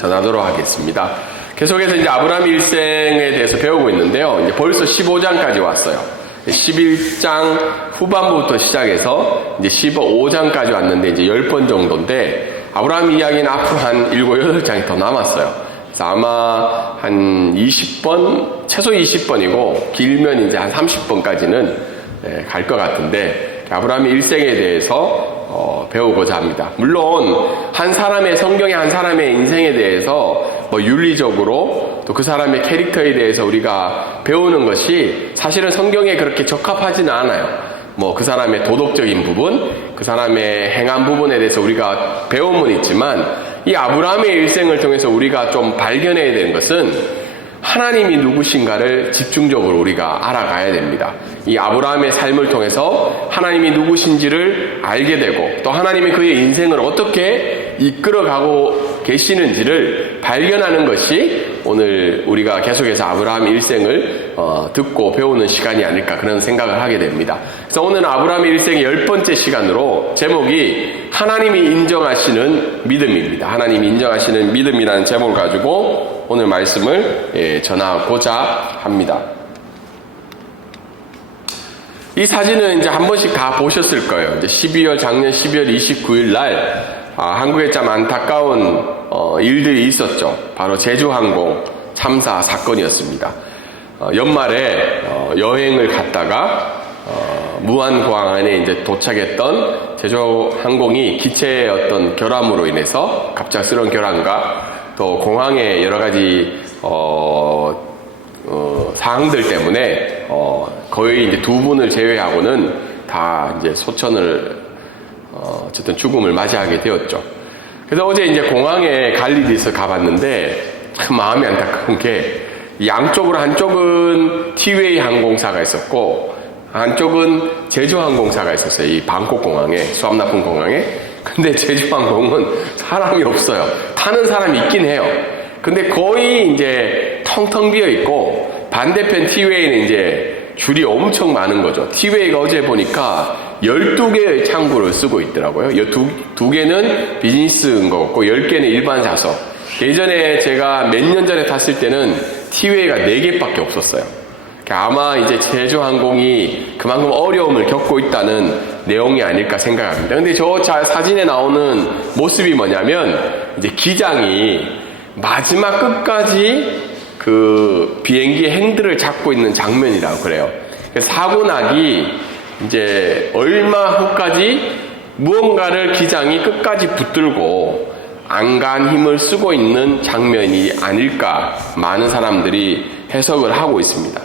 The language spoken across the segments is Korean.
전하도록 하겠습니다. 계속해서 이제 아브라함 일생에 대해서 배우고 있는데요. 이제 벌써 15장까지 왔어요. 11장 후반부부터 시작해서 이제 15장까지 왔는데 이제 10번 정도인데 아브라함 이야기는 앞으로 한 7, 8장이 더 남았어요. 그래서 아마 한 20번, 최소 20번이고 길면 이제 한 30번까지는 갈 것 같은데 아브라함의 일생에 대해서 배우고자 합니다. 물론 한 사람의 성경의 한 사람의 인생에 대해서 뭐 윤리적으로 또 그 사람의 캐릭터에 대해서 우리가 배우는 것이 사실은 성경에 그렇게 적합하지는 않아요. 뭐 그 사람의 도덕적인 부분, 그 사람의 행한 부분에 대해서 우리가 배움은 있지만 이 아브라함의 일생을 통해서 우리가 좀 발견해야 되는 것은 하나님이 누구신가를 집중적으로 우리가 알아가야 됩니다. 이 아브라함의 삶을 통해서 하나님이 누구신지를 알게 되고 또 하나님이 그의 인생을 어떻게 이끌어가고 계시는지를 발견하는 것이 오늘 우리가 계속해서 아브라함 일생을 듣고 배우는 시간이 아닐까 그런 생각을 하게 됩니다. 그래서 오늘 아브라함의 일생의 10번째 시간으로 제목이 하나님이 인정하시는 믿음입니다. 하나님이 인정하시는 믿음이라는 제목을 가지고 오늘 말씀을 전하고자 합니다. 이 사진은 이제 한 번씩 다 보셨을 거예요. 이제 작년 12월 29일 날 한국에 참 안타까운 일들이 있었죠. 바로 제주항공 참사 사건이었습니다. 연말에 여행을 갔다가 무안공항에 이제 도착했던 제주항공이 기체의 어떤 결함으로 인해서 갑작스러운 결함과 또 공항의 여러 가지 사항들 때문에 거의 이제 두 분을 제외하고는 다 이제 소천을 어쨌든 죽음을 맞이하게 되었죠. 그래서 어제 이제 공항에 갈 일이 있어 가봤는데 참 마음이 안타까운 게 양쪽으로 한쪽은 티웨이 항공사가 있었고 한쪽은 제주항공사가 있었어요. 이 방콕 공항에, 수암나푼 공항에. 근데 제주항공은 사람이 없어요. 타는 사람이 있긴 해요. 근데 거의 이제 텅텅 비어 있고 반대편 티웨이는 이제 줄이 엄청 많은 거죠. 티웨이가 어제 보니까 12개의 창구를 쓰고 있더라고요. 두 개는 비즈니스인 거 같고 10개는 일반 좌석. 예전에 제가 몇 년 전에 탔을 때는 티웨이가 4개밖에 없었어요. 아마 이제 제주항공이 그만큼 어려움을 겪고 있다는 내용이 아닐까 생각합니다. 근데 저 사진에 나오는 모습이 뭐냐면 이제 기장이 마지막 끝까지 그 비행기의 핸들을 잡고 있는 장면이라고 그래요. 사고 나기 이제 얼마 후까지 무언가를 기장이 끝까지 붙들고 안간 힘을 쓰고 있는 장면이 아닐까 많은 사람들이 해석을 하고 있습니다.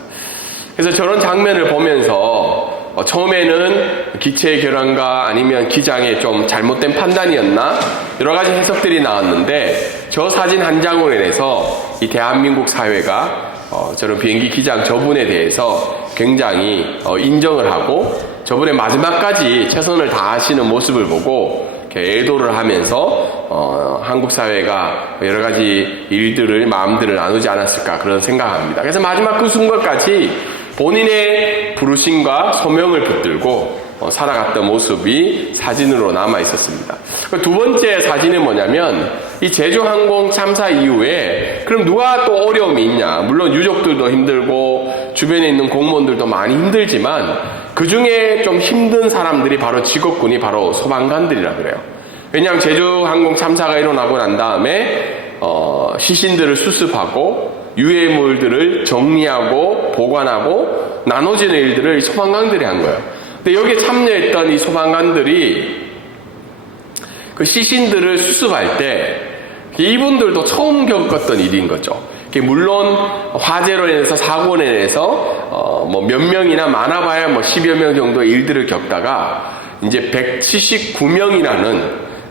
그래서 저런 장면을 보면서 처음에는 기체의 결함과 아니면 기장의 좀 잘못된 판단이었나 여러 가지 해석들이 나왔는데 저 사진 한 장으로 인해서 이 대한민국 사회가 저런 비행기 기장 저분에 대해서 굉장히 인정을 하고 저분의 마지막까지 최선을 다하시는 모습을 보고 애도를 하면서 한국 사회가 여러 가지 일들을 마음들을 나누지 않았을까 그런 생각합니다. 그래서 마지막 그 순간까지 본인의 부르심과 소명을 붙들고 살아갔던 모습이 사진으로 남아 있었습니다. 두 번째 사진은 뭐냐면 이 제주항공 참사 이후에 그럼 누가 또 어려움이 있냐? 물론 유족들도 힘들고 주변에 있는 공무원들도 많이 힘들지만 그 중에 좀 힘든 사람들이 바로 직업군이 바로 소방관들이라 그래요. 왜냐하면 제주항공 참사가 일어나고 난 다음에 시신들을 수습하고 유해물들을 정리하고 보관하고 나눠지는 일들을 소방관들이 한 거예요. 근데 여기에 참여했던 이 소방관들이 그 시신들을 수습할 때 이분들도 처음 겪었던 일인 거죠. 물론 화재로 인해서 사고로 인해서 뭐 몇 명이나 많아봐야 뭐 10여 명 정도의 일들을 겪다가 이제 179명이라는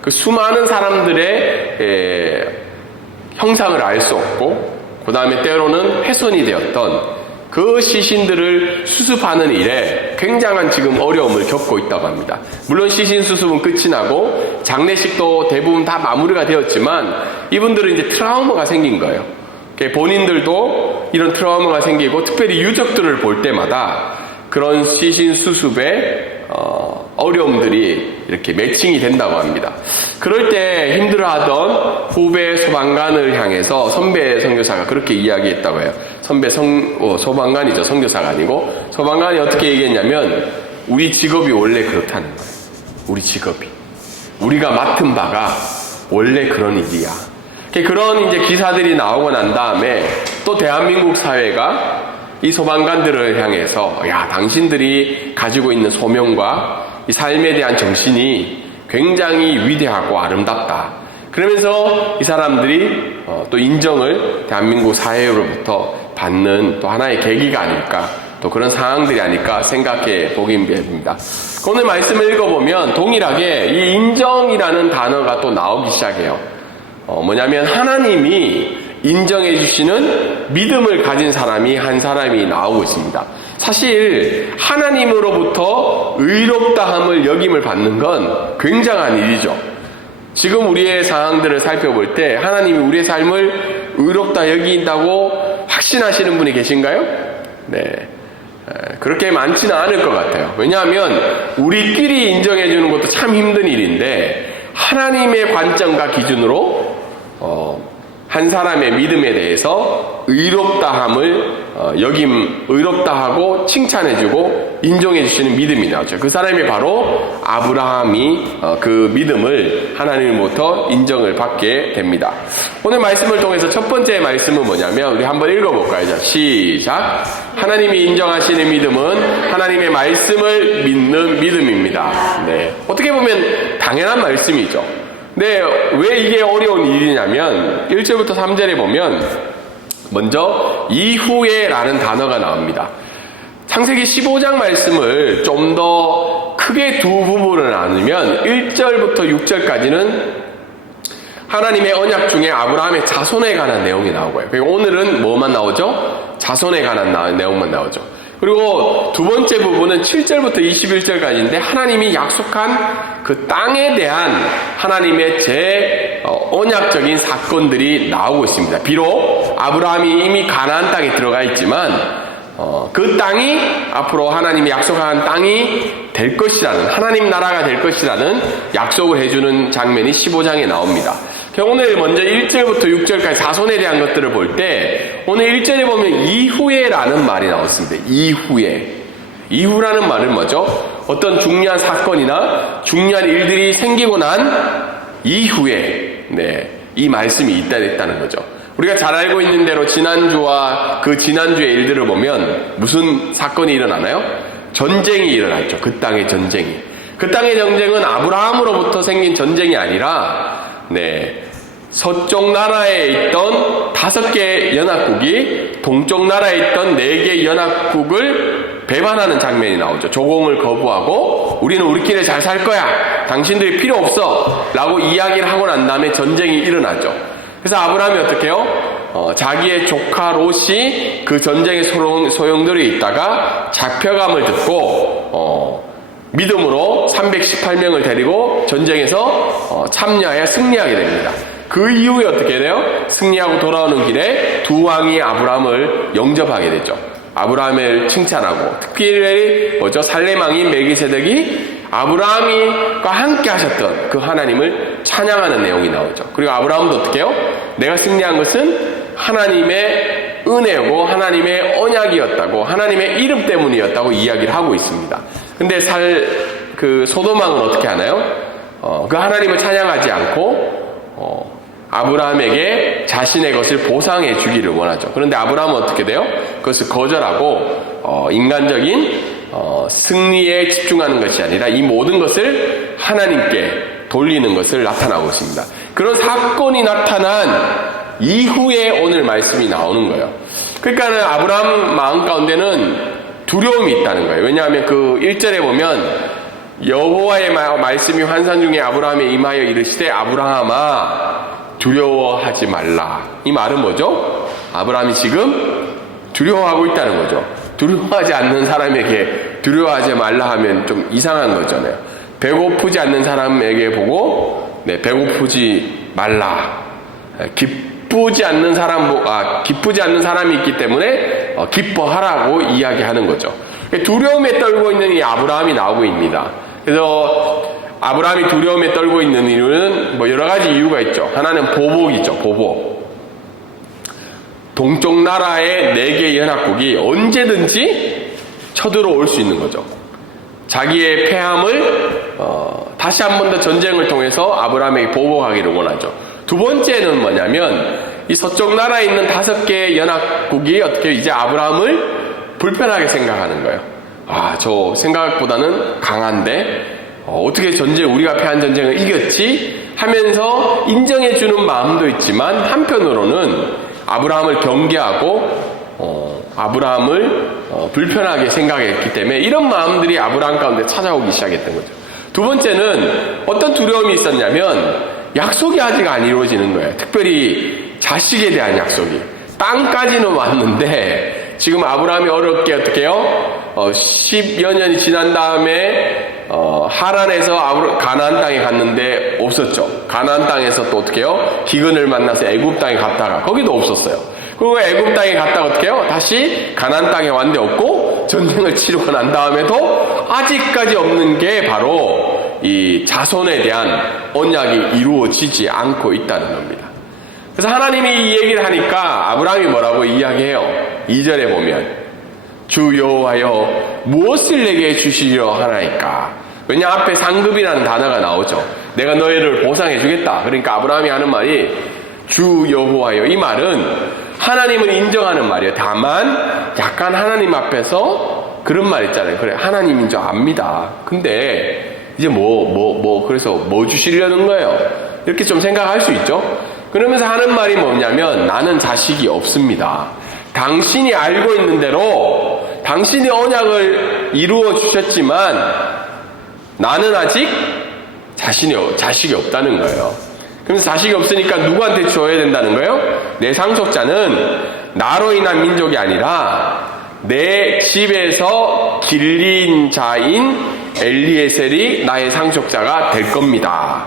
그 수많은 사람들의 형상을 알 수 없고 그 다음에 때로는 훼손이 되었던 그 시신들을 수습하는 일에 굉장한 지금 어려움을 겪고 있다고 합니다. 물론 시신 수습은 끝이 나고 장례식도 대부분 다 마무리가 되었지만 이분들은 이제 트라우마가 생긴 거예요. 본인들도 이런 트라우마가 생기고 특별히 유족들을 볼 때마다 그런 시신 수습에 어려움들이 이렇게 매칭이 된다고 합니다. 그럴 때 힘들어하던 후배 소방관을 향해서 선배 선교사가 그렇게 이야기했다고 해요. 소방관이죠. 선교사가 아니고. 소방관이 어떻게 얘기했냐면, 우리 직업이 원래 그렇다는 거예요. 우리 직업이. 우리가 맡은 바가 원래 그런 일이야. 그런 이제 기사들이 나오고 난 다음에 또 대한민국 사회가 이 소방관들을 향해서, 야, 당신들이 가지고 있는 소명과 이 삶에 대한 정신이 굉장히 위대하고 아름답다. 그러면서 이 사람들이 또 인정을 대한민국 사회로부터 받는 또 하나의 계기가 아닐까, 또 그런 상황들이 아닐까 생각해 보긴 됩니다. 오늘 말씀을 읽어보면 동일하게 이 인정이라는 단어가 또 나오기 시작해요. 뭐냐면 하나님이 인정해 주시는 믿음을 가진 사람이 한 사람이 나오고 있습니다. 사실 하나님으로부터 의롭다함을 여김을 받는 건 굉장한 일이죠. 지금 우리의 상황들을 살펴볼 때 하나님이 우리의 삶을 의롭다 여긴다고 확신하시는 분이 계신가요? 네, 그렇게 많지는 않을 것 같아요. 왜냐하면 우리끼리 인정해 주는 것도 참 힘든 일인데, 하나님의 관점과 기준으로 한 사람의 믿음에 대해서 의롭다함을 의롭다하고 칭찬해주고 인정해주시는 믿음이 나오죠. 그 사람이 바로 아브라함이 그 믿음을 하나님으로부터 인정을 받게 됩니다. 오늘 말씀을 통해서 첫 번째 말씀은 뭐냐면, 우리 한번 읽어볼까요? 자, 시작. 하나님이 인정하시는 믿음은 하나님의 말씀을 믿는 믿음입니다. 네, 어떻게 보면 당연한 말씀이죠. 네, 왜 이게 어려운 일이냐면 1절부터 3절에 보면 먼저 이후에 라는 단어가 나옵니다. 창세기 15장 말씀을 좀 더 크게 두 부분을 나누면 1절부터 6절까지는 하나님의 언약 중에 아브라함의 자손에 관한 내용이 나오고요. 그리고 오늘은 뭐만 나오죠? 자손에 관한 내용만 나오죠. 그리고 두 번째 부분은 7절부터 21절까지인데 하나님이 약속한 그 땅에 대한 하나님의 언약적인 사건들이 나오고 있습니다. 비록 아브라함이 이미 가나안 땅에 들어가 있지만 그 땅이 앞으로 하나님이 약속한 땅이 될 것이라는, 하나님 나라가 될 것이라는 약속을 해주는 장면이 15장에 나옵니다. 오늘 먼저 1절부터 6절까지 자손에 대한 것들을 볼 때 오늘 1절에 보면 이후에 라는 말이 나왔습니다. 이후에. 이후라는 말은 뭐죠? 어떤 중요한 사건이나 중요한 일들이 생기고 난 이후에 이 말씀이 있다는 거죠. 우리가 잘 알고 있는 대로 지난주와 그 지난주의 일들을 보면 무슨 사건이 일어나나요? 전쟁이 일어났죠. 그 땅의 전쟁이. 그 땅의 전쟁은 아브라함으로부터 생긴 전쟁이 아니라 서쪽 나라에 있던 5개 연합국이 동쪽 나라에 있던 4개 연합국을 배반하는 장면이 나오죠. 조공을 거부하고 우리는 우리끼리 잘 살 거야, 당신들이 필요 없어 라고 이야기를 하고 난 다음에 전쟁이 일어나죠. 그래서 아브라함이 어떻게 해요? 자기의 조카 롯이 그 전쟁의 소용돌이에 있다가 잡혀감을 듣고 믿음으로 318명을 데리고 전쟁에서 참여하여 승리하게 됩니다. 그 이후에 어떻게 돼요? 승리하고 돌아오는 길에 두 왕이 아브라함을 영접하게 되죠. 아브라함을 칭찬하고, 특별히 살렘 왕인 멜기세덱이 아브라함과 함께 하셨던 그 하나님을 찬양하는 내용이 나오죠. 그리고 아브라함도 어떻게 해요? 내가 승리한 것은 하나님의 은혜고 하나님의 언약이었다고, 하나님의 이름 때문이었다고 이야기를 하고 있습니다. 근데 소돔 왕은 어떻게 하나요? 그 하나님을 찬양하지 않고 아브라함에게 자신의 것을 보상해 주기를 원하죠. 그런데 아브라함은 어떻게 돼요? 그것을 거절하고 인간적인 승리에 집중하는 것이 아니라 이 모든 것을 하나님께 돌리는 것을 나타나고 있습니다. 그런 사건이 나타난 이후에 오늘 말씀이 나오는 거예요. 그러니까 아브라함 마음 가운데는 두려움이 있다는 거예요. 왜냐하면 그 1절에 보면 여호와의 말씀이 환상 중에 아브라함에 임하여 이르시되 아브라함아 두려워하지 말라. 이 말은 뭐죠? 아브라함이 지금 두려워하고 있다는 거죠. 두려워하지 않는 사람에게 두려워하지 말라 하면 좀 이상한 거잖아요. 배고프지 않는 사람에게 보고 배고프지 말라. 기쁘지 않는 사람이 있기 때문에 기뻐하라고 이야기하는 거죠. 두려움에 떨고 있는 이 아브라함이 나오고 있습니다. 그래서 아브라함이 두려움에 떨고 있는 이유는 뭐 여러 가지 이유가 있죠. 하나는 보복이죠. 보복. 동쪽 나라의 4개 연합국이 언제든지 쳐들어올 수 있는 거죠. 자기의 패함을 다시 한 번 더 전쟁을 통해서 아브라함에게 보복하기를 원하죠. 두 번째는 뭐냐면 이 서쪽 나라에 있는 5개의 연합국이 어떻게 이제 아브라함을 불편하게 생각하는 거예요. 저 생각보다는 강한데 어떻게 우리가 패한 전쟁을 이겼지 하면서 인정해주는 마음도 있지만 한편으로는 아브라함을 경계하고 아브라함을 불편하게 생각했기 때문에 이런 마음들이 아브라함 가운데 찾아오기 시작했던 거죠. 두 번째는 어떤 두려움이 있었냐면 약속이 아직 안 이루어지는 거예요. 특별히 자식에 대한 약속이. 땅까지는 왔는데 지금 아브라함이 어렵게 어떻게 해요? 10여 년이 지난 다음에 하란에서 가나안 땅에 갔는데 없었죠. 가나안 땅에서 또 어떻게 해요? 기근을 만나서 애굽 땅에 갔다가 거기도 없었어요. 그리고 애굽 땅에 갔다가 어떻게 해요? 다시 가나안 땅에 왔는데 없고 전쟁을 치르고 난 다음에도 아직까지 없는 게 바로 이 자손에 대한 언약이 이루어지지 않고 있다는 겁니다. 그래서 하나님이 이 얘기를 하니까 아브라함이 뭐라고 이야기해요? 2절에 보면 주 여호와여 무엇을 내게 주시려 하나이까? 왜냐 앞에 상급이라는 단어가 나오죠. 내가 너희를 보상해 주겠다. 그러니까 아브라함이 하는 말이 주 여호와여. 이 말은 하나님을 인정하는 말이에요. 다만 약간 하나님 앞에서 그런 말 있잖아요. 그래 하나님인 줄 압니다. 근데 이제 그래서 뭐 주시려는 거예요? 이렇게 좀 생각할 수 있죠. 그러면서 하는 말이 뭐냐면 나는 자식이 없습니다. 당신이 알고 있는 대로 당신이 언약을 이루어 주셨지만 나는 아직 자식이 없다는 거예요. 그래서 자식이 없으니까 누구한테 줘야 된다는 거예요? 내 상속자는 나로 인한 민족이 아니라 내 집에서 길린 자인 엘리에셀이 나의 상속자가 될 겁니다.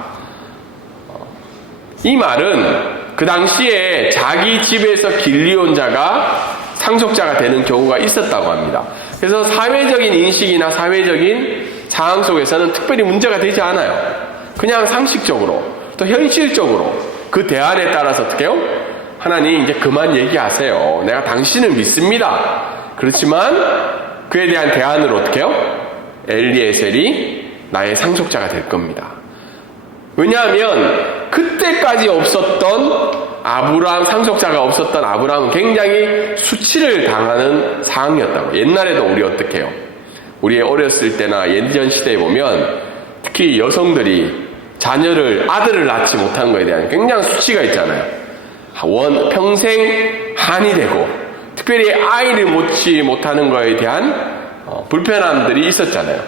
이 말은 그 당시에 자기 집에서 길리온 자가 상속자가 되는 경우가 있었다고 합니다. 그래서 사회적인 인식이나 사회적인 상황 속에서는 특별히 문제가 되지 않아요. 그냥 상식적으로 또 현실적으로 그 대안에 따라서 어떻게 해요? 하나님 이제 그만 얘기하세요. 내가 당신을 믿습니다. 그렇지만 그에 대한 대안으로 어떻게 해요? 엘리에셀이 나의 상속자가 될 겁니다. 왜냐하면 그때까지 없었던 상속자가 없었던 아브라함은 굉장히 수치를 당하는 상황이었다고. 옛날에도 우리 어떻게 해요? 우리 어렸을 때나 예전 시대에 보면 특히 여성들이 아들을 낳지 못하는 것에 대한 굉장한 수치가 있잖아요. 평생 한이 되고 특별히 아이를 낳지 못하는 것에 대한 불편함들이 있었잖아요.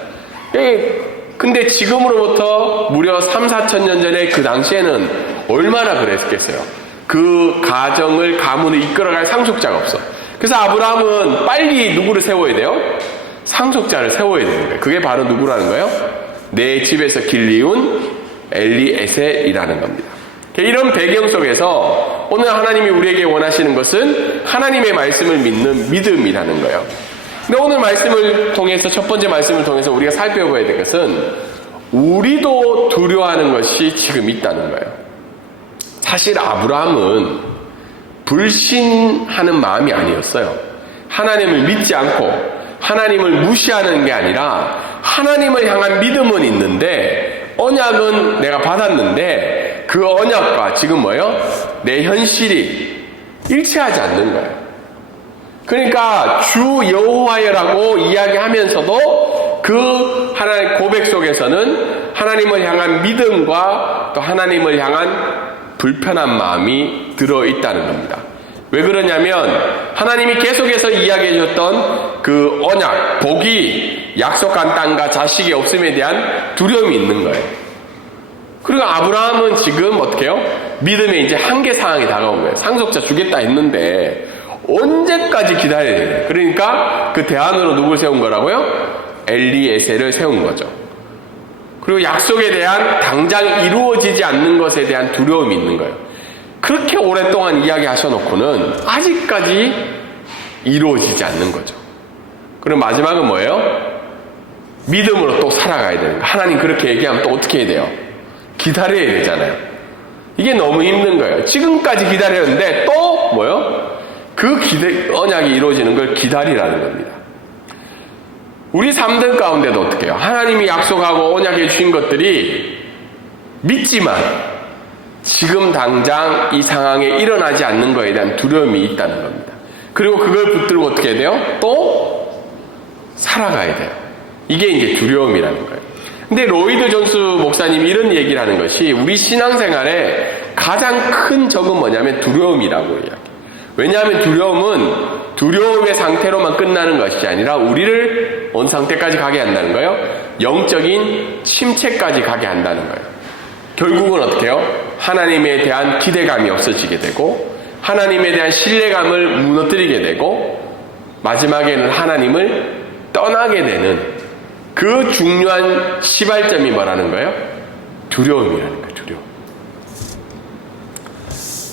근데 지금으로부터 무려 3, 4천 년 전에 그 당시에는 얼마나 그랬겠어요. 그 가문을 이끌어갈 상속자가 없어. 그래서 아브라함은 빨리 누구를 세워야 돼요? 상속자를 세워야 되는 거예요. 그게 바로 누구라는 거예요? 내 집에서 길리운 엘리에셀이라는 겁니다. 이런 배경 속에서 오늘 하나님이 우리에게 원하시는 것은 하나님의 말씀을 믿는 믿음이라는 거예요. 근데 오늘 말씀을 통해서 첫 번째 말씀을 통해서 우리가 살펴봐야 될 것은 우리도 두려워하는 것이 지금 있다는 거예요. 사실 아브라함은 불신하는 마음이 아니었어요. 하나님을 믿지 않고 하나님을 무시하는 게 아니라 하나님을 향한 믿음은 있는데 언약은 내가 받았는데 그 언약과 지금 내 현실이 일치하지 않는 거예요. 그러니까 주 여호와여라고 이야기하면서도 그 하나님의 고백 속에서는 하나님을 향한 믿음과 또 하나님을 향한 불편한 마음이 들어있다는 겁니다. 왜 그러냐면 하나님이 계속해서 이야기해 줬던 그 언약, 복이 약속한 땅과 자식이 없음에 대한 두려움이 있는 거예요. 그리고 아브라함은 지금 어떻게 해요? 믿음의 이제 한계 상황이 다가온 거예요. 상속자 주겠다 했는데 언제까지 기다려야 돼요? 그러니까 그 대안으로 누굴 세운 거라고요? 엘리에셀을 세운 거죠. 그리고 약속에 대한 당장 이루어지지 않는 것에 대한 두려움이 있는 거예요. 그렇게 오랫동안 이야기하셔놓고는 아직까지 이루어지지 않는 거죠. 그럼 마지막은 뭐예요? 믿음으로 또 살아가야 되는 거예요. 하나님 그렇게 얘기하면 또 어떻게 해야 돼요? 기다려야 되잖아요. 이게 너무 힘든 거예요. 지금까지 기다렸는데 또 뭐요? 그 언약이 이루어지는 걸 기다리라는 겁니다. 우리 삶들 가운데도 어떻게 해요? 하나님이 약속하고 언약해 주신 것들이 믿지만 지금 당장 이 상황에 일어나지 않는 것에 대한 두려움이 있다는 겁니다. 그리고 그걸 붙들고 어떻게 해야 돼요? 또 살아가야 돼요. 이게 이제 두려움이라는 거예요. 근데 로이드 존스 목사님이 이런 얘기를 하는 것이 우리 신앙생활에 가장 큰 적은 뭐냐면 두려움이라고 이야기해요. 왜냐하면 두려움은 두려움의 상태로만 끝나는 것이 아니라 우리를 어느 상태까지 가게 한다는 거예요? 영적인 침체까지 가게 한다는 거예요. 결국은 어떻게 해요? 하나님에 대한 기대감이 없어지게 되고 하나님에 대한 신뢰감을 무너뜨리게 되고 마지막에는 하나님을 떠나게 되는 그 중요한 시발점이 뭐라는 거예요? 두려움이라는 거예요. 두려움.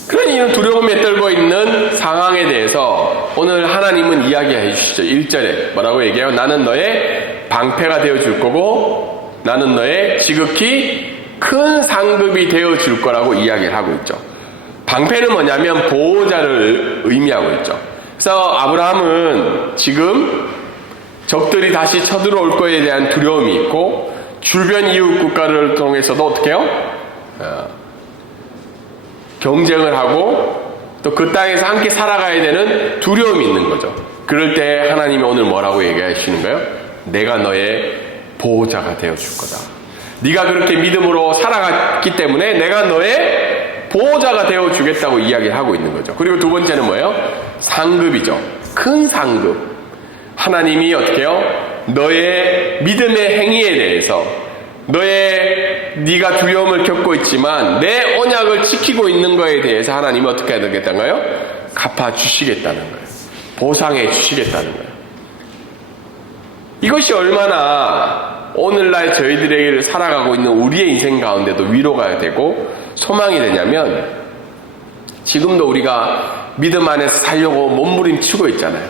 그러니 이런 두려움에 떨고 있는 상황에 대해서 오늘 하나님은 이야기해 주시죠. 1절에 뭐라고 얘기해요? 나는 너의 방패가 되어줄 거고 나는 너의 지극히 큰 상급이 되어줄 거라고 이야기를 하고 있죠. 방패는 뭐냐면 보호자를 의미하고 있죠. 그래서 아브라함은 지금 적들이 다시 쳐들어올 거에 대한 두려움이 있고 주변 이웃 국가를 통해서도 어떻게 해요? 경쟁을 하고 또 그 땅에서 함께 살아가야 되는 두려움이 있는 거죠. 그럴 때 하나님이 오늘 뭐라고 얘기하시는 거예요? 내가 너의 보호자가 되어줄 거다. 네가 그렇게 믿음으로 살아갔기 때문에 내가 너의 보호자가 되어주겠다고 이야기를 하고 있는 거죠. 그리고 두 번째는 뭐예요? 상급이죠. 큰 상급. 하나님이 어떻게 해요? 너의 믿음의 행위에 대해서 네가 두려움을 겪고 있지만 내 언약을 지키고 있는 거에 대해서 하나님이 어떻게 해야 되겠다는 거예요? 갚아주시겠다는 거예요. 보상해 주시겠다는 거예요. 이것이 얼마나 오늘날 저희들에게 살아가고 있는 우리의 인생 가운데도 위로가 되고 소망이 되냐면 지금도 우리가 믿음 안에서 살려고 몸부림치고 있잖아요.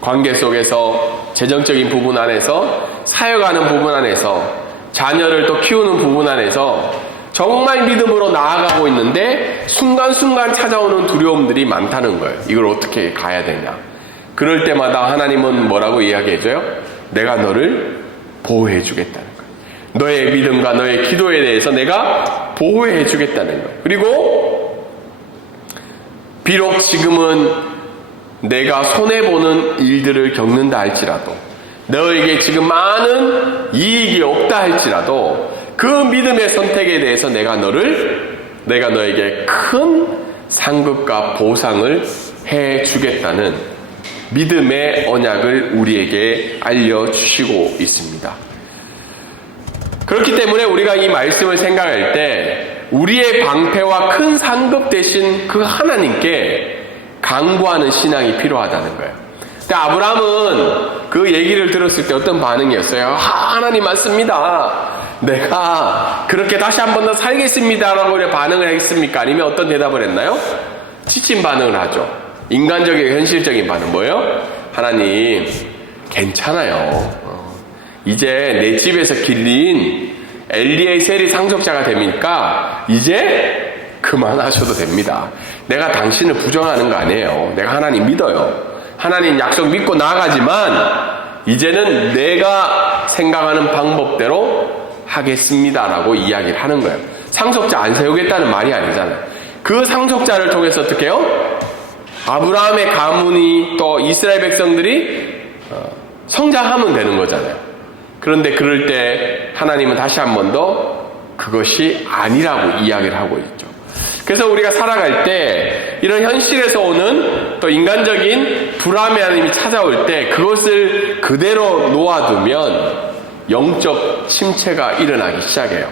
관계 속에서 재정적인 부분 안에서 사역하는 부분 안에서 자녀를 또 키우는 부분 안에서 정말 믿음으로 나아가고 있는데 순간순간 찾아오는 두려움들이 많다는 거예요. 이걸 어떻게 가야 되냐. 그럴 때마다 하나님은 뭐라고 이야기해줘요? 내가 너를 보호해 주겠다는 거예요. 너의 믿음과 너의 기도에 대해서 내가 보호해 주겠다는 거예요. 그리고 비록 지금은 내가 손해보는 일들을 겪는다 할지라도 너에게 지금 많은 이익이 없다 할지라도 그 믿음의 선택에 대해서 내가 너에게 큰 상급과 보상을 해주겠다는 믿음의 언약을 우리에게 알려주시고 있습니다. 그렇기 때문에 우리가 이 말씀을 생각할 때 우리의 방패와 큰 상급 대신 그 하나님께 강구하는 신앙이 필요하다는 거예요. 근데 아브라함은 그 얘기를 들었을 때 어떤 반응이었어요? 하나님 맞습니다. 내가 그렇게 다시 한 번 더 살겠습니다라고 반응을 했습니까? 아니면 어떤 대답을 했나요? 지친 반응을 하죠. 인간적인 현실적인 반응 뭐예요? 하나님 괜찮아요. 이제 내 집에서 길린 엘리에셀이 상속자가 됩니까? 이제 그만하셔도 됩니다. 내가 당신을 부정하는 거 아니에요. 내가 하나님 믿어요. 하나님 약속 믿고 나아가지만 이제는 내가 생각하는 방법대로 하겠습니다라고 이야기를 하는 거예요. 상속자 안 세우겠다는 말이 아니잖아요. 그 상속자를 통해서 어떻게 해요? 아브라함의 가문이 또 이스라엘 백성들이 성장하면 되는 거잖아요. 그런데 그럴 때 하나님은 다시 한 번 더 그것이 아니라고 이야기를 하고 있죠. 그래서 우리가 살아갈 때 이런 현실에서 오는 또 인간적인 불안함이 찾아올 때 그것을 그대로 놓아두면 영적 침체가 일어나기 시작해요.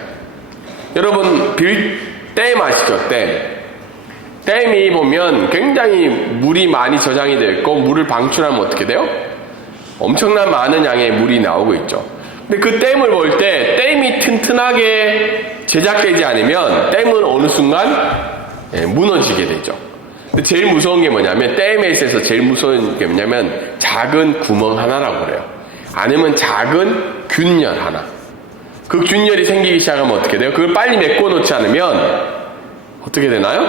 여러분 댐 아시죠? 댐이 보면 굉장히 물이 많이 저장이 되어 있고 물을 방출하면 어떻게 돼요? 엄청난 많은 양의 물이 나오고 있죠. 근데 그 댐을 볼 때 댐이 튼튼하게 제작되지 않으면 댐은 어느 순간 무너지게 되죠. 근데 제일 무서운 게 뭐냐면 댐에 있어서 제일 무서운 게 뭐냐면 작은 구멍 하나라고 그래요. 아니면 작은 균열 하나. 그 균열이 생기기 시작하면 어떻게 돼요? 그걸 빨리 메꿔놓지 않으면 어떻게 되나요?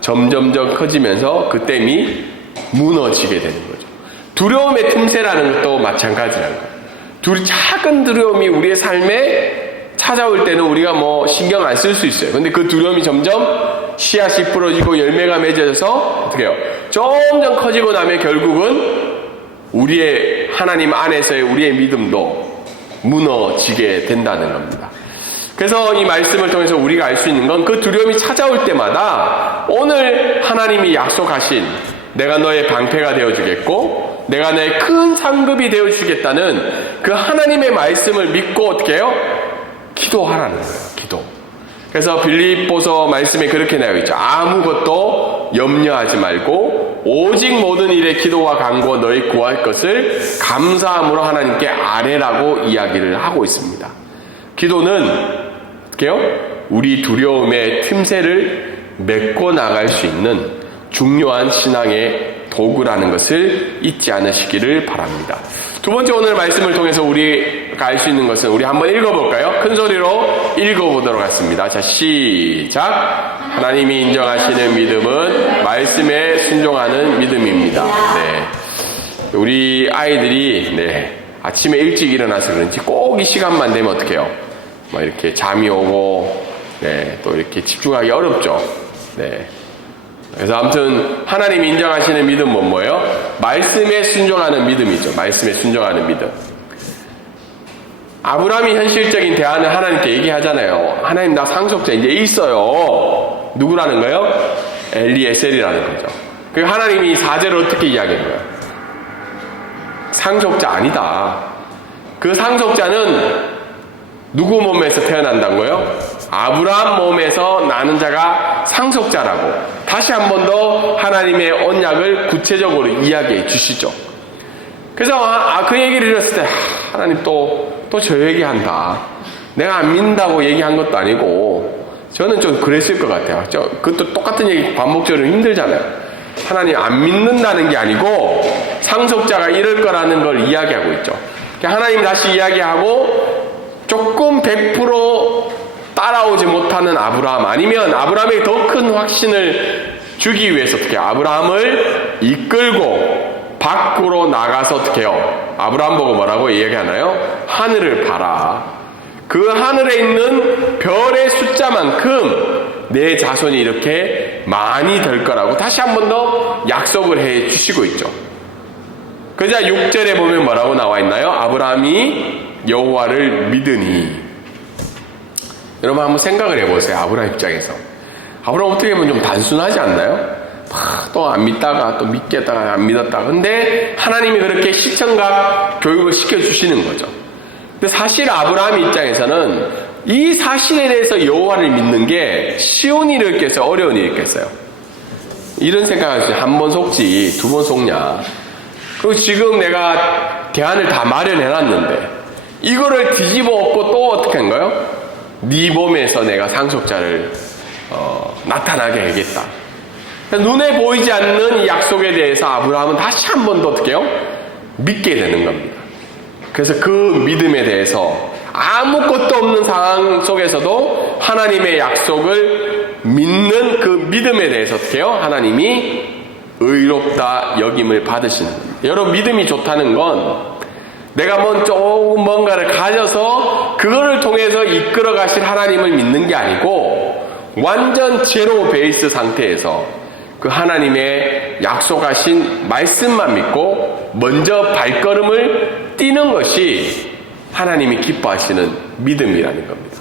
점점점 커지면서 그 댐이 무너지게 되는 거죠. 두려움의 틈새라는 것도 마찬가지라는 거예요. 작은 두려움이 우리의 삶에 찾아올 때는 우리가 뭐 신경 안 쓸 수 있어요. 근데 그 두려움이 점점 씨앗이 부러지고 열매가 맺어져서 어떻게 해요? 점점 커지고 나면 결국은 우리의 하나님 안에서의 우리의 믿음도 무너지게 된다는 겁니다. 그래서 이 말씀을 통해서 우리가 알 수 있는 건 그 두려움이 찾아올 때마다 오늘 하나님이 약속하신 내가 너의 방패가 되어주겠고 내가 너의 큰 상급이 되어주겠다는 그 하나님의 말씀을 믿고 어떻게 해요? 기도하라는 거예요. 기도. 그래서 빌립보서 말씀에 그렇게 나와 있죠. 아무것도 염려하지 말고 오직 모든 일에 기도와 간구 너희 구할 것을 감사함으로 하나님께 아뢰라고 이야기를 하고 있습니다. 기도는 어떻게 해요? 우리 두려움의 틈새를 메꿔 나갈 수 있는 중요한 신앙의 도구라는 것을 잊지 않으시기를 바랍니다. 두 번째 오늘 말씀을 통해서 우리가 알 수 있는 것은 우리 한번 읽어볼까요? 큰 소리로 읽어보도록 하겠습니다. 자, 시작. 하나님이 인정하시는 믿음은 말씀에 순종하는 믿음입니다. 네. 우리 아이들이 아침에 일찍 일어나서 그런지 꼭 이 시간만 되면 어떡해요? 뭐 이렇게 잠이 오고 또 이렇게 집중하기 어렵죠. 그래서 아무튼 하나님이 인정하시는 믿음은 뭐예요? 말씀에 순종하는 믿음이죠. 말씀에 순종하는 믿음. 아브라함이 현실적인 대안을 하나님께 얘기하잖아요. 하나님 나 상속자 이제 있어요. 누구라는 거예요? 엘리에셀이라는 거죠. 그 하나님이 4절을 어떻게 이야기한 거예요? 상속자 아니다. 그 상속자는 누구 몸에서 태어난다고요? 아브라함 몸에서 나는 자가 상속자라고 다시 한 번 더 하나님의 언약을 구체적으로 이야기해 주시죠. 그래서 그 얘기를 들었을 때 하나님 또 저 얘기한다. 내가 안 믿는다고 얘기한 것도 아니고 저는 좀 그랬을 것 같아요. 그것도 똑같은 얘기 반복적으로 힘들잖아요. 하나님 안 믿는다는 게 아니고 상속자가 이럴 거라는 걸 이야기하고 있죠. 하나님 다시 이야기하고 조금 100% 따라오지 못하는 아브라함 아니면 아브라함에게 더 큰 확신을 주기 위해서 어떻게 해요? 아브라함을 이끌고 밖으로 나가서 어떻게 해요? 아브라함 보고 뭐라고 얘기하나요? 하늘을 봐라. 그 하늘에 있는 별의 숫자만큼 내 자손이 이렇게 많이 될 거라고 다시 한 번 더 약속을 해 주시고 있죠. 그자 6절에 보면 뭐라고 나와 있나요? 아브라함이 여호와를 믿으니. 여러분 한번 생각을 해보세요. 아브라함 입장에서. 아브라함 어떻게 보면 좀 단순하지 않나요? 또 안 믿다가 또 믿겠다가 안 믿었다가. 근데 하나님이 그렇게 시청각 교육을 시켜주시는 거죠. 근데 사실 아브라함 입장에서는 이 사실에 대해서 여호와를 믿는 게 쉬운 일이겠어요? 어려운 일이겠어요? 이런 생각을 한 번 속지 두 번 속냐. 그리고 지금 내가 대안을 다 마련해놨는데 이거를 뒤집어 엎고 또 어떻게 한 거예요? 네 몸에서 내가 상속자를 나타나게 하겠다. 눈에 보이지 않는 이 약속에 대해서 아브라함은 다시 한 번 더 어떻게 해요? 믿게 되는 겁니다. 그래서 그 믿음에 대해서 아무것도 없는 상황 속에서도 하나님의 약속을 믿는 그 믿음에 대해서 어떻게 해요? 하나님이 의롭다 여김을 받으시는 겁니다. 여러분 믿음이 좋다는 건 내가 조금 뭔가를 가져서 그거를 통해서 이끌어 가실 하나님을 믿는 게 아니고 완전 제로 베이스 상태에서 그 하나님의 약속하신 말씀만 믿고 먼저 발걸음을 뛰는 것이 하나님이 기뻐하시는 믿음이라는 겁니다.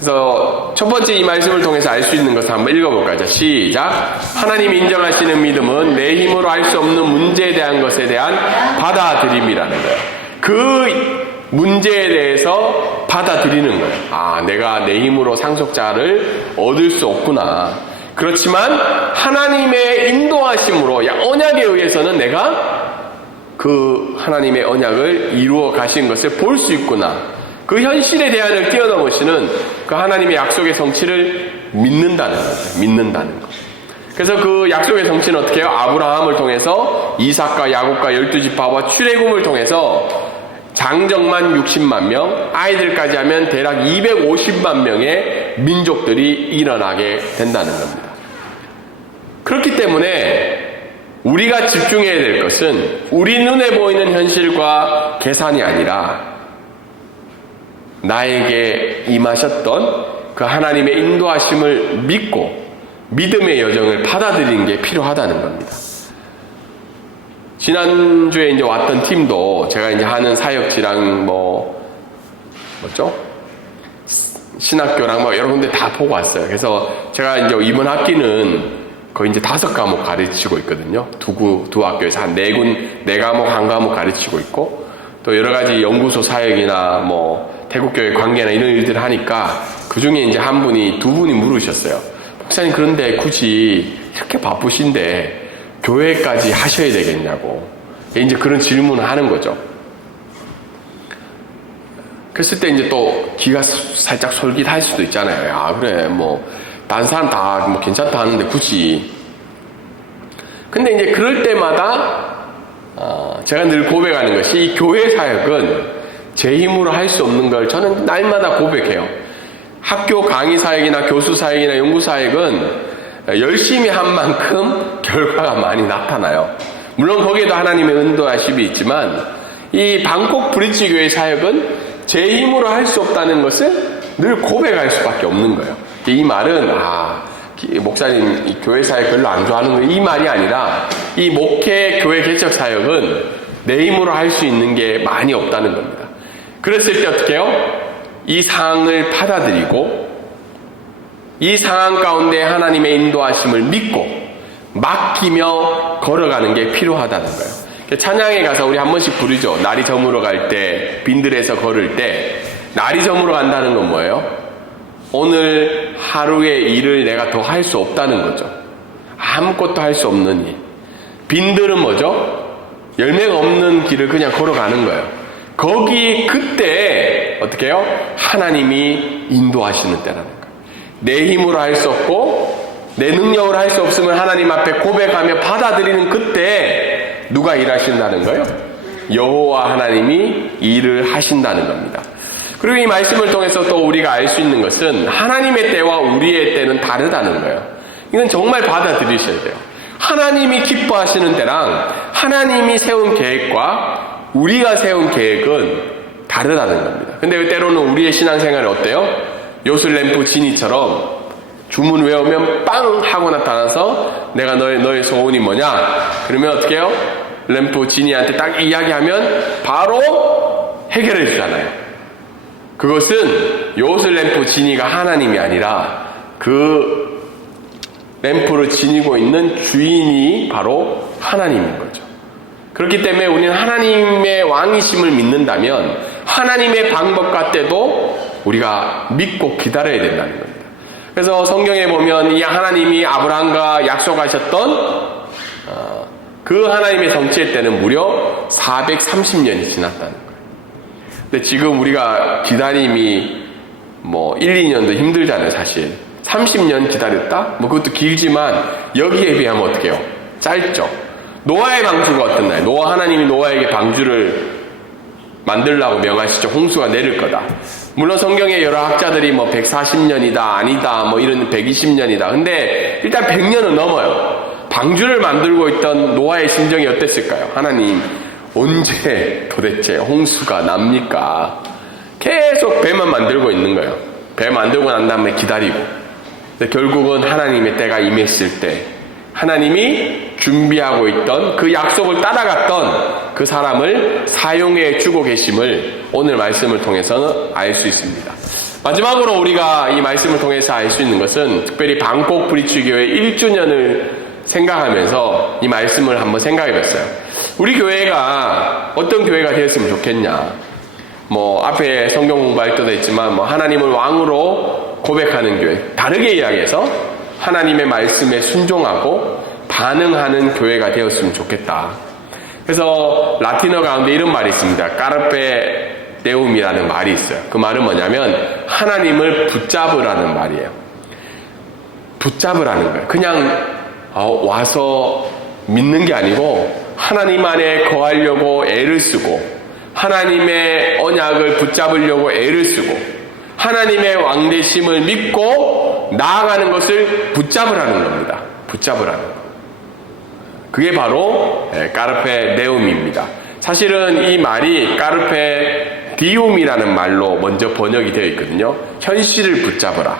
그래서 첫 번째 이 말씀을 통해서 알 수 있는 것을 한번 읽어볼까요? 시작. 하나님이 인정하시는 믿음은 내 힘으로 알 수 없는 문제에 대한 것에 대한 받아들임이라는 거예요. 그 문제에 대해서 받아들이는 거예요. 내가 내 힘으로 상속자를 얻을 수 없구나. 그렇지만 하나님의 인도하심으로 언약에 의해서는 내가 그 하나님의 언약을 이루어 가신 것을 볼 수 있구나. 그 현실의 대안을 뛰어넘으시는 그 하나님의 약속의 성취를 믿는다는 거죠. 믿는다는 거. 그래서 그 약속의 성취는 어떻게 해요? 아브라함을 통해서 이삭과 야곱과 12지파와 출애굽을 통해서 장정만 60만 명, 아이들까지 하면 대략 250만 명의 민족들이 일어나게 된다는 겁니다. 그렇기 때문에 우리가 집중해야 될 것은 우리 눈에 보이는 현실과 계산이 아니라 나에게 임하셨던 그 하나님의 인도하심을 믿고 믿음의 여정을 받아들이는 게 필요하다는 겁니다. 지난주에 이제 왔던 팀도 제가 이제 하는 사역지랑 뭐죠? 신학교랑 여러 군데 다 보고 왔어요. 그래서 제가 이제 이번 학기는 거의 이제 5과목 가르치고 있거든요. 두 학교에서 한 4과목, 한 과목 가르치고 있고, 또 여러 가지 연구소 사역이나 태국교회 관계나 이런 일들을 하니까, 그 중에 이제 두 분이 물으셨어요. 목사님, 그런데 굳이 이렇게 바쁘신데, 교회까지 하셔야 되겠냐고. 이제 그런 질문을 하는 거죠. 그랬을 때 이제 또 귀가 살짝 솔깃할 수도 있잖아요. 야, 그래, 다른 사람 다 괜찮다 하는데 굳이. 근데 이제 그럴 때마다 제가 늘 고백하는 것이 이 교회 사역은 제 힘으로 할 수 없는 걸 저는 날마다 고백해요. 학교 강의 사역이나 교수 사역이나 연구 사역은 열심히 한 만큼 결과가 많이 나타나요. 물론 거기에도 하나님의 인도하심이 있지만 이 방콕 브릿지 교회 사역은 제 힘으로 할 수 없다는 것을 늘 고백할 수밖에 없는 거예요. 이 말은 목사님 이 교회 사역 별로 안 좋아하는 거예요. 이 말이 아니라 이 목회 교회 개척 사역은 내 힘으로 할 수 있는 게 많이 없다는 겁니다. 그랬을 때 어떻게 해요? 이 상황을 받아들이고 이 상황 가운데 하나님의 인도하심을 믿고 맡기며 걸어가는 게 필요하다는 거예요. 찬양에 가서 우리 한 번씩 부르죠. 날이 저물어 갈 때, 빈들에서 걸을 때. 날이 저물어 간다는 건 뭐예요? 오늘 하루의 일을 내가 더 할 수 없다는 거죠. 아무것도 할 수 없는 일. 빈들은 뭐죠? 열매가 없는 길을 그냥 걸어가는 거예요. 그때 어떻게 해요? 하나님이 인도하시는 때라는 거예요. 내 힘으로 할 수 없고 내 능력으로 할 수 없으면 하나님 앞에 고백하며 받아들이는 그때 누가 일하신다는 거예요? 여호와 하나님이 일을 하신다는 겁니다. 그리고 이 말씀을 통해서 또 우리가 알 수 있는 것은 하나님의 때와 우리의 때는 다르다는 거예요. 이건 정말 받아들이셔야 돼요. 하나님이 기뻐하시는 때랑 하나님이 세운 계획과 우리가 세운 계획은 다르다는 겁니다. 근데 때로는 우리의 신앙생활이 어때요? 요술램프 지니처럼 주문 외우면 빵 하고 나타나서 내가 너의 소원이 뭐냐? 그러면 어떻게 해요? 램프 지니한테 딱 이야기하면 바로 해결해 주잖아요. 그것은 요술램프 지니가 하나님이 아니라 그 램프를 지니고 있는 주인이 바로 하나님인 거죠. 그렇기 때문에 우리는 하나님의 왕이심을 믿는다면 하나님의 방법과 때도 우리가 믿고 기다려야 된다는 겁니다. 그래서 성경에 보면 이 하나님이 아브라함과 약속하셨던 그 하나님의 성취의 때는 무려 430년이 지났다는 거예요. 근데 지금 우리가 기다림이 1, 2년도 힘들잖아요, 사실. 30년 기다렸다? 그것도 길지만 여기에 비하면 어떻게 해요? 짧죠. 노아의 방주가 어땠나요? 하나님이 노아에게 방주를 만들라고 명하시죠. 홍수가 내릴 거다. 물론 성경의 여러 학자들이 140년이다, 아니다, 이런 120년이다. 근데 일단 100년은 넘어요. 방주를 만들고 있던 노아의 심정이 어땠을까요? 하나님, 언제 도대체 홍수가 납니까? 계속 배만 만들고 있는 거예요. 배 만들고 난 다음에 기다리고. 근데 결국은 하나님의 때가 임했을 때 하나님이 준비하고 있던 그 약속을 따라갔던 그 사람을 사용해 주고 계심을 오늘 말씀을 통해서는 알 수 있습니다. 마지막으로 우리가 이 말씀을 통해서 알 수 있는 것은 특별히 방콕 브릿지 교회 1주년을 생각하면서 이 말씀을 한번 생각해 봤어요. 우리 교회가 어떤 교회가 되었으면 좋겠냐. 앞에 성경 공부할 때도 했지만 하나님을 왕으로 고백하는 교회. 다르게 이야기해서 하나님의 말씀에 순종하고 반응하는 교회가 되었으면 좋겠다. 그래서 라틴어 가운데 이런 말이 있습니다. 까르페 데움이라는 말이 있어요. 그 말은 뭐냐면 하나님을 붙잡으라는 말이에요. 붙잡으라는 거예요. 그냥 와서 믿는 게 아니고 하나님 안에 거하려고 애를 쓰고 하나님의 언약을 붙잡으려고 애를 쓰고 하나님의 왕되심을 믿고 나아가는 것을 붙잡으라는 겁니다. 붙잡으라는 것. 그게 바로 까르페 네움입니다. 사실은 이 말이 까르페 디움이라는 말로 먼저 번역이 되어 있거든요. 현실을 붙잡으라.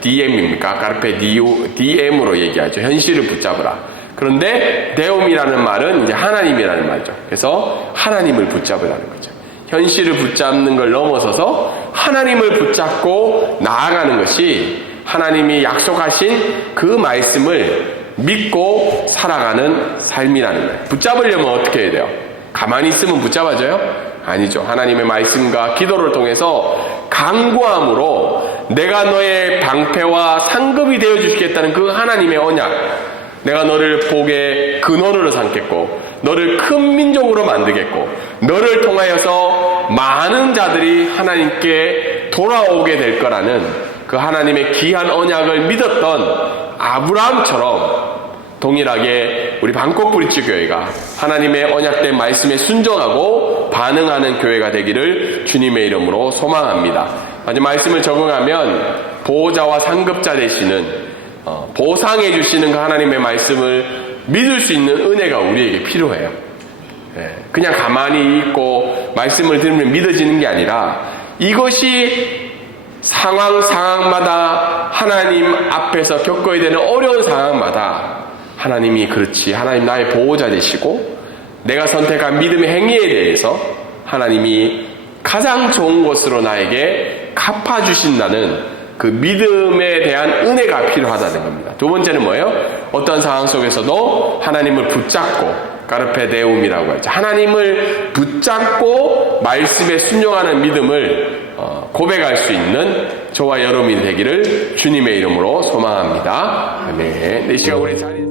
DM입니까? 까르페 DM으로 얘기하죠. 현실을 붙잡으라. 그런데 데움이라는 말은 이제 하나님이라는 말이죠. 그래서 하나님을 붙잡으라는 거죠. 현실을 붙잡는 걸 넘어서서 하나님을 붙잡고 나아가는 것이 하나님이 약속하신 그 말씀을 믿고 살아가는 삶이라는 거예요. 붙잡으려면 어떻게 해야 돼요? 가만히 있으면 붙잡아져요? 아니죠. 하나님의 말씀과 기도를 통해서 간구함으로 내가 너의 방패와 상급이 되어주시겠다는 그 하나님의 언약, 내가 너를 복의 근원으로 삼겠고 너를 큰 민족으로 만들겠고 너를 통하여서 많은 자들이 하나님께 돌아오게 될 거라는 그 하나님의 귀한 언약을 믿었던 아브라함처럼 동일하게 우리 방콕브리지 교회가 하나님의 언약된 말씀에 순종하고 반응하는 교회가 되기를 주님의 이름으로 소망합니다. 아주 말씀을 적응하면 보호자와 상급자 되시는 보상해 주시는 그 하나님의 말씀을 믿을 수 있는 은혜가 우리에게 필요해요. 그냥 가만히 있고 말씀을 들으면 믿어지는 게 아니라 이것이 상황마다 하나님 앞에서 겪어야 되는 어려운 상황마다 하나님이 그렇지, 하나님 나의 보호자 되시고 내가 선택한 믿음의 행위에 대해서 하나님이 가장 좋은 것으로 나에게 갚아주신다는 그 믿음에 대한 은혜가 필요하다는 겁니다. 두 번째는 뭐예요? 어떤 상황 속에서도 하나님을 붙잡고 까르페 데움이라고 하죠. 하나님을 붙잡고 말씀에 순종하는 믿음을 고백할 수 있는 저와 여러분이 되기를 주님의 이름으로 소망합니다. 아멘. 이 시간 우리 자리